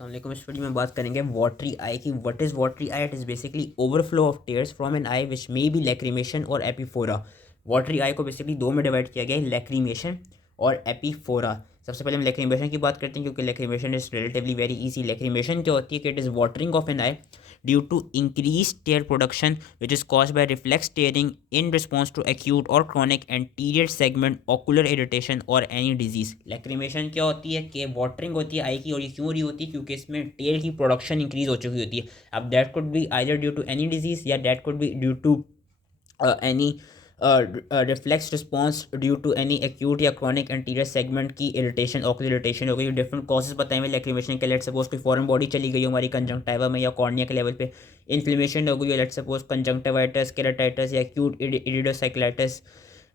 अस्सलामुअलैकुम। इस वीडियो में बात करेंगे वाटरी आई की। What is watery eye? It is basically overflow of tears from an eye which may be lacrimation और एपीफोरा। वाटरी आई को बेसिकली दो में डिवाइड किया गया है, लैक्रीमेशन और एपीफोरा। सबसे पहले हम लैक्रीमेशन की बात करते हैं क्योंकि lacrimation is relatively very easy. Lacrimation क्या होती है कि it is watering of an eye due to increased tear production which is caused by reflex tearing in response to acute or chronic anterior segment ocular irritation or any disease। Lacrimation क्या होती है कि watering होती है आई की, और ये क्यों रही होती है? क्योंकि इसमें टेयर की प्रोडक्शन इंक्रीज हो चुकी होती है। अब that could be either due to any disease या that could be due to any reflex response due to any acute या क्रॉनिक एंटीरियर सेगमेंट की इरिटेशन, ऑकुलर इरिटेशन हो गई। डिफरेंट कॉजेज बताए हुए लैक्रीमेशन के। लेट सपोज कोई foreign body चली गई हो हमारी कंजंक्टिवा में या कॉर्निया के लेवल पे, इन्फ्लेमेशन हो गई हो, लेट सपोज कंजंक्टिवाइटिस, केराटाइटिस या एक्यूट इरिडोसाइक्लाइटिस,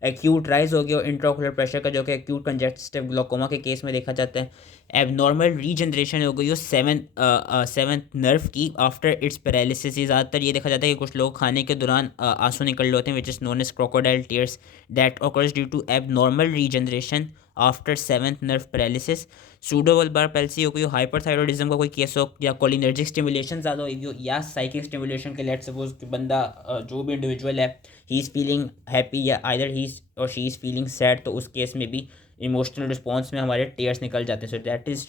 एक्यूट राइज हो गया और इंट्राओकुलर प्रेशर का, जो कि एक्यूट कंजेस्टिव ग्लोकोमा के केस में देखा जाता है। एबनॉर्मल रीजनरेशन हो गई हो सेवन्थ नर्व की आफ्टर इट्स पैरालिसिस। ज़्यादातर ये देखा जाता है कि कुछ लोग खाने के दौरान आंसू निकल रहे होते हैं, which is known as crocodile tears, that occurs due to abnormal regeneration after seventh nerve paralysis. Pseudobulbar palsy हो गई हो, हाइपरथायरॉइडिज्म का कोई केस हो, या कोलिनर्जिक स्टिमुलेशन ज़्यादा हुई हो, या साइकिक स्टिमुलेशन के। लेट सपोज कि बंदा जो भी इंडिविजुअल है ही इज़ फीलिंग हैप्पी या आइदर ही और शी इज़ फीलिंग सैड, तो उस केस में भी इमोशनल रिस्पॉन्स में हमारे टेयर्स निकल जाते हैं। So that is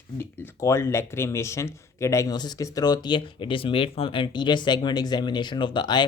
called lacrimation. के डायग्नोसिस किस तरह होती है? It is made from anterior segment examination of the eye,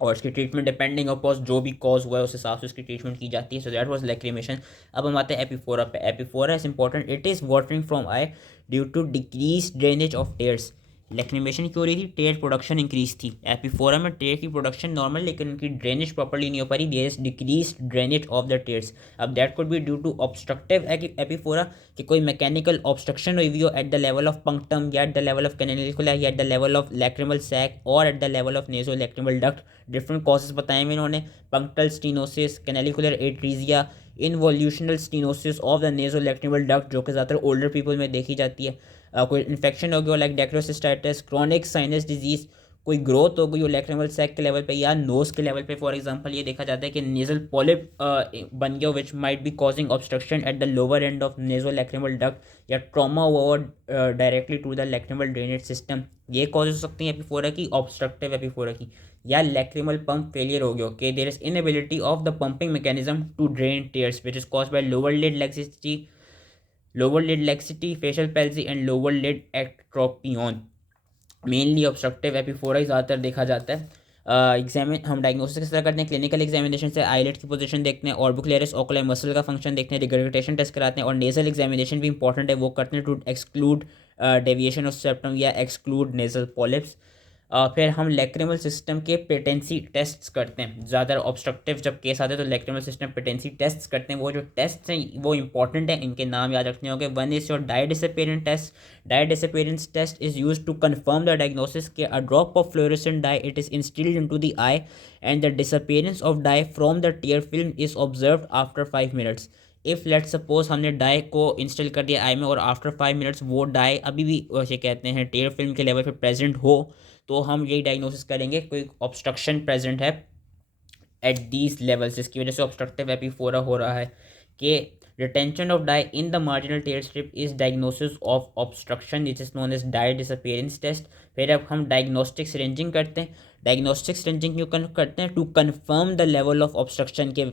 और इसकी ट्रीटमेंट डिपेंडिंग अपॉन जो भी कॉज हुआ है उस हिसाब से उसकी ट्रीटमेंट की जाती है। So that was lacrimation. अब हम आते हैं एपीफोरा पे। Epiphora is important. It is watering from eye due to decrease drainage of tears. Lacrimation क्यों हो रही थी? टेयर प्रोडक्शन इंक्रीज थी। एपीफोरा में टेयर की प्रोडक्शन नॉर्मल, लेकिन उनकी ड्रेनेज प्रॉपर्ली नहीं हो पा रही। There is decrease drainage of the tears. अब that could be due to obstructive epiphora, कि कोई मैकेनिकल ऑब्स्ट्रक्शन हुई हो at the level of punctum या at the level of canalicula या at the level of lacrimal sac और at the level of नेजो lacrimal duct. Different causes बताए हुए इन्होंने, punctal stenosis, canalicular atresia, involutional stenosis of the naso lacrimal duct, जो कि ज़्यादातर older people में देखी जाती है। कोई इन्फेक्शन हो गया लाइक डेक्रोसिस्टाइटिस, क्रॉनिक साइनस डिजीज, कोई ग्रोथ हो गई हो लैक्रिमल सैक के लेवल पे या नोज के लेवल पे। फॉर एग्जांपल ये देखा जाता है कि नेजल पॉलिप बन गया which might be causing obstruction at the lower end of नेजो lacrimal duct, या ट्रॉमा हुआ directly to the lacrimal drainage system. ये कॉज हो सकती है एपीफोरा की, ऑब्स्ट्रक्टिव एपीफोरा की। या लैक्रिमल पंप फेलियर हो गया कि there is inability of the pumping mechanism to drain tears which is caused by lower lid laxity, facial palsy and lower lid ectropion. Mainly obstructive epiphora ही ज़्यादातर देखा जाता है। एग्जामिन हम डायग्नोसिस किस तरह करते हैं? क्लिनिकल एग्जामिनेशन से आईलेट की पोजीशन देखते हैं, ऑर्बिकुलरिस ओकुलर मसल का फंक्शन देखते हैं, रिगर्गेटेशन टेस्ट कराते हैं, और नेजल एग्जामिनेशन भी इंपॉर्टेंट है, वो करते हैं to exclude deviation of septum या एक्सक्लूड नेजल पॉलिप्स। फिर हम लैक्रिमल सिस्टम के पेटेंसी टेस्ट्स करते हैं। ज़्यादा ऑब्स्ट्रक्टिव जब केस आते हैं तो लैक्रिमल सिस्टम पेटेंसी टेस्ट्स करते हैं। वो जो टेस्ट हैं वो इंपॉर्टेंट है, इनके नाम याद रखने होंगे। One is your dye disappearance test. Dye disappearance test is use to confirm the diagnosis के a drop of fluorescent dye it is instilled into the eye and the disappearance of dye from the tear film is observed after 5 minutes. If let suppose हमने dye को install कर दिया आई में और after 5 minutes वो die अभी भी वैसे कहते हैं टीयर फिल्म के लेवल पे प्रेजेंट हो, तो हम यही डायग्नोसिस करेंगे कोई ऑब्स्ट्रक्शन प्रेजेंट है एट दीज लेवल्स, जिसकी वजह से ऑब्स्ट्रक्टिव एपीफोरा हो रहा है। कि retention of dye in the marginal tear strip is diagnosis of obstruction which is known as dye disappearance test. फिर अब हम डायग्नोस्टिक सिरिंजिंग करते हैं। डायग्नोस्टिक सिरिंजिंग क्यों करते हैं? To confirm the level of obstruction के।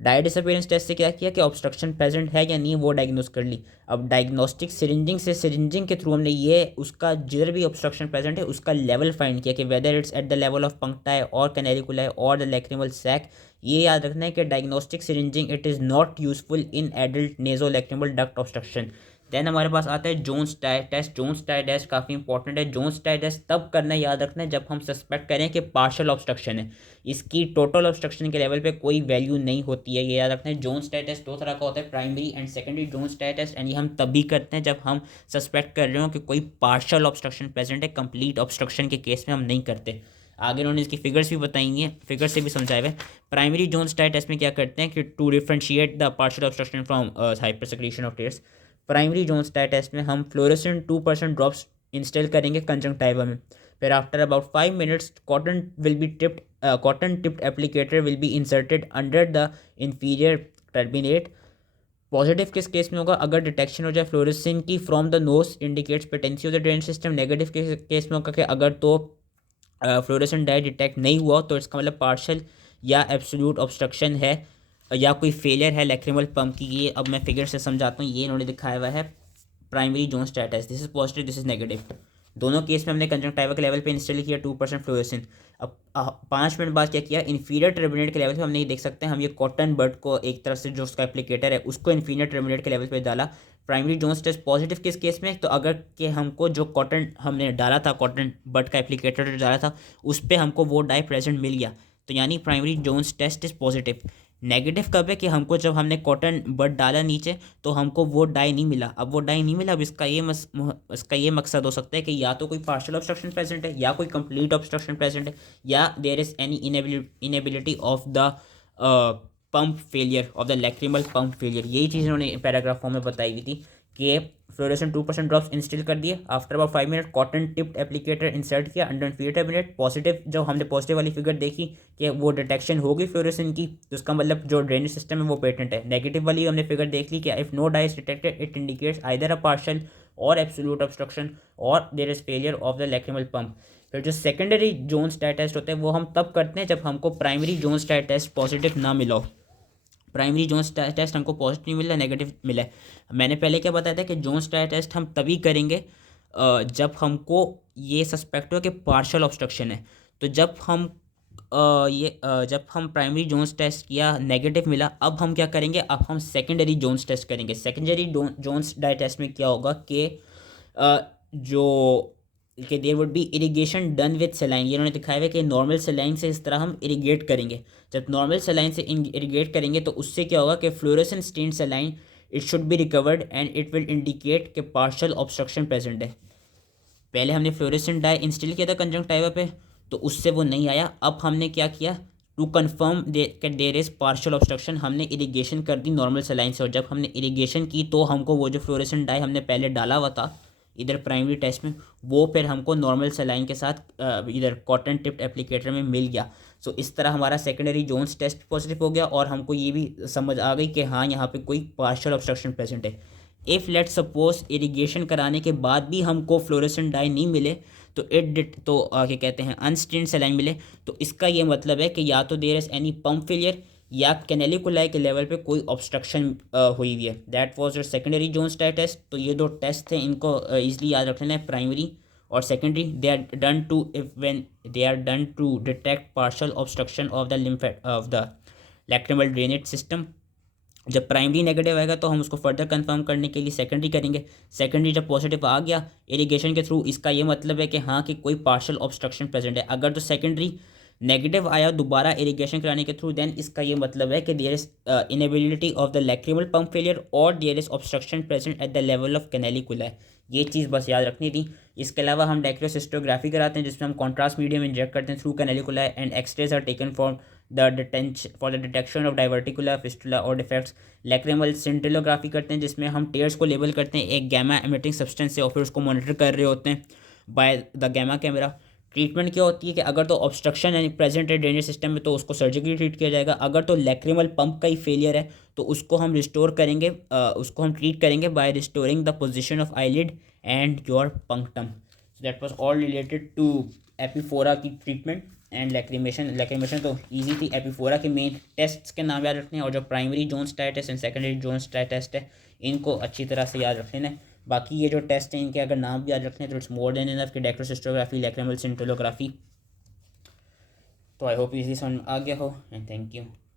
डाई डिसअपियरेंस टेस्ट से क्या किया कि ऑब्स्ट्रक्शन प्रेजेंट है या नहीं वो डायग्नोस कर ली। अब डायग्नोस्टिक सिरिंजिंग से, सिरिंजिंग के थ्रू हमने ये उसका जिधर भी ऑब्स्ट्रक्शन प्रेजेंट है उसका लेवल फाइंड किया कि whether it's at the level of puncti और कैनालिकुलाई और द लैक्रिमल सैक। ये याद रखना है कि diagnostic syringing it is not useful in adult naso lacrimal duct obstruction. Then हमारे पास आता है Jones dye test. Jones dye test काफ़ी इंपॉर्टेंट है। जोन्स टाई टेस्ट तब करना है, याद रखना है, जब हम सस्पेक्ट करें कि पार्शल ऑब्स्ट्रक्शन है, इसकी टोटल ऑब्स्ट्रक्शन के लेवल पे कोई वैल्यू नहीं होती है। ये याद रखना है। जोन्स टाई टेस्ट दो तरह का होता है, primary and secondary Jones dye test, and ये हम तभी करते हैं जब हम सस्पेक्ट कर रहे हो कि कोई पार्शल ऑब्स्ट्रक्शन प्रेजेंट है। कंप्लीट ऑब्स्ट्रक्शन के केस में हम नहीं करते। आगे उन्होंने इसकी फिगर्स भी बताई हैं, फिगर से भी समझाए हुए। प्राइमरी जोन्स टाई टेस्ट में क्या करते हैं कि to differentiate the partial obstruction from hypersecretion of tears, primary Jones dye test में हम फ्लोरेसेंट 2% ड्रॉप्स इंस्टॉल करेंगे कंजंक्टिवा में। फिर after about 5 minutes cotton tipped applicator will be inserted under the inferior turbinate positive किस case में होगा, अगर detection हो जाए फ्लोरेसेंस की from the nose indicates patency of the drain system. Negative के केस में होगा कि अगर तो फ्लोरेसेंट डाई डिटेक्ट नहीं हुआ तो इसका मतलब पार्शल या एब्सोल्यूट ऑब्स्ट्रक्शन है या कोई फेलियर है लैक्रिमल पंप की। ये अब मैं फिगर से समझाता हूँ। ये इन्होंने दिखाया हुआ है primary zone status, this is positive, this is negative. दोनों केस में हमने कंजंक्टिवा के लेवल पे इंस्टॉल किया 2% फ्लोरेसेंस। अब 5 मिनट बाद क्या किया, इन्फीरियर टर्मिनेट के लेवल पे हमने ये देख सकते हैं, हम ये कॉटन बड को एक तरफ से जो उसका एप्लीकेटर है उसको इन्फीरियर टर्मिनेट के लेवल पे डाला। प्राइमरी जोन्स टेस्ट पॉजिटिव किस केस में, तो अगर कि हमको जो कॉटन हमने डाला था, कॉटन बड का एप्लीकेटर जो डाला था उस पर हमको वो डाई प्रेजेंट मिल गया, तो यानी primary Jones test is positive. Negative कब है कि हमको जब हमने कॉटन बड डाला नीचे तो हमको वो डाई नहीं मिला। अब वो डाई नहीं मिला, अब इसका ये मकसद हो सकता है कि या तो कोई पार्शियल ऑब्स्ट्रक्शन प्रेजेंट है या कोई कंप्लीट ऑब्स्ट्रक्शन प्रेजेंट है या there is any inability of the pump failure, of the lacrimal pump failure. यही चीज़ उन्होंने पैराग्राफ फॉर्म में बताई हुई थी कि फ्लोरेसेंट 2% ड्रॉप्स इंस्टॉल कर दिए। After about 5 minute cotton tipped applicator insert किया अंडर फीटर मिनट। पॉजिटिव, जब हमने पॉजिटिव वाली फिगर देखी कि वो डिटेक्शन होगी फ्लोरेसेंट की, तो उसका मतलब जो ड्रेनेज सिस्टम है वो पेटेंट है। नेगेटिव वाली हमने फिगर देख ली कि if no dye is detected it indicates either a partial और एब्सोल्यूट ऑब्स्ट्रक्शन और there is failure of the lacrimal pump. फिर जो सेकेंडरी जोन स्टार टेस्ट होते हैं वो हम तब करते हैं जब हमको प्राइमरी जोन स्टार टेस्ट पॉजिटिव ना मिला हो। प्राइमरी जोन्स टेस्ट हमको पॉजिटिव मिला, नेगेटिव मिला है। मैंने पहले क्या बताया था कि जोन्स टेस्ट हम तभी करेंगे जब हमको ये सस्पेक्ट हो कि पार्शियल ऑब्स्ट्रक्शन है। तो जब हम प्राइमरी जोन्स टेस्ट किया नेगेटिव मिला, अब हम क्या करेंगे, अब हम सेकेंडरी जोन्स टेस्ट करेंगे। सेकेंडरी जोन्स डाई टेस्ट में क्या होगा कि जो कि there would be irrigation done with saline. ये उन्होंने दिखाया है कि नॉर्मल सेलाइन से इस तरह हम इरिगेट करेंगे। जब नॉर्मल सेलाइन से इरिगेट करेंगे तो उससे क्या होगा कि fluorescent stained saline it should be recovered and it will indicate कि पार्शियल ऑब्स्ट्रक्शन प्रेजेंट है। पहले हमने फ्लोरेसेंट डाई इंस्टॉल किया था कंजंक्टिवा पे तो उससे वो नहीं आया। अब हमने क्या किया, to confirm there is partial obstruction, हमने इरिगेशन कर दी नॉर्मल सेलाइन से। और जब हमने इरिगेशन की तो हमको वो जो फ्लोरेसेंट डाई हमने पहले डाला हुआ था इधर प्राइमरी टेस्ट में, वो फिर हमको नॉर्मल सेलाइन के साथ इधर कॉटन टिप्ड एप्लीकेटर में मिल गया। सो इस तरह हमारा सेकेंडरी जोन्स टेस्ट पॉजिटिव हो गया और हमको ये भी समझ आ गई कि हाँ यहाँ पे कोई पार्शियल ऑब्स्ट्रक्शन प्रेजेंट है। इफ़ लेट सपोज इरिगेशन कराने के बाद भी हमको फ्लोरेसेंट डाई नहीं मिले तो क्या कहते हैं अनस्टेन्ड सेलाइन मिले, तो इसका ये मतलब है कि या तो there is any pump failure या कैनेलिकुलाई के लेवल पे कोई ऑब्स्ट्रक्शन हुई हुई है। That was your secondary Jones dye test. तो ये दो टेस्ट थे, इनको ईजिली याद रखना है, प्राइमरी और secondary. They are done to if when they are done to detect partial obstruction of the lacrimal drainage system. जब प्राइमरी नेगेटिव आएगा तो हम उसको फर्दर कंफर्म करने के लिए सेकेंडरी करेंगे। सेकेंडरी जब पॉजिटिव आ गया इरिगेशन के थ्रू, इसका ये मतलब है कि हाँ कि कोई पार्शियल ऑब्स्ट्रक्शन प्रेजेंट है। अगर तो सेकेंडरी नेगेटिव आया दोबारा इरिगेशन कराने के थ्रू, देन इसका ये मतलब है कि there is inability of the lacrimal pump failure और there is obstruction present at the level of canalicula. ये चीज़ बस याद रखनी थी। इसके अलावा हम डेक्रोसिस्टोग्राफी कराते हैं जिसमें हम कॉन्ट्रास्ट मीडियम इंजेक्ट करते हैं through canalicula and x rays are taken for the detection of diverticula fistula और डिफेक्ट्स। लैक्रिमल सिंटिलोग्राफी करते हैं जिसमें हम टेयर्स को लेबल करते हैं एक गैमा एमिटिंग सब्सटेंस से और फिर उसको मॉनिटर कर रहे होते हैं by the gamma camera. Treatment क्या होती है कि अगर तो ऑब्स्ट्रक्शन है प्रेजेंट है ड्रेनेज सिस्टम में तो उसको सर्जिकली ट्रीट किया जाएगा। अगर तो लैक्रिमल पंप का ही फेलियर है तो उसको हम रिस्टोर करेंगे, उसको हम ट्रीट करेंगे by restoring the position of eyelid and your punctum. So that was all related to epiphora की ट्रीटमेंट एंड लैक्रिमेशन तो ईजी थी। एपिफोरा के मेन टेस्ट्स के नाम याद रखने हैं और जो primary Jones dye test and secondary Jones dye test है इनको अच्छी तरह से याद रख लेना है। बाकी ये जो टेस्ट हैं इनके अगर नाम भी याद रखने हैं तो इट्स मोर देन इनफ कि डेक्रोसिस्टोग्राफी, लैक्रिमल सिंटिलोग्राफी। तो आई होप इजीली समझ आ गया हो एंड थैंक यू।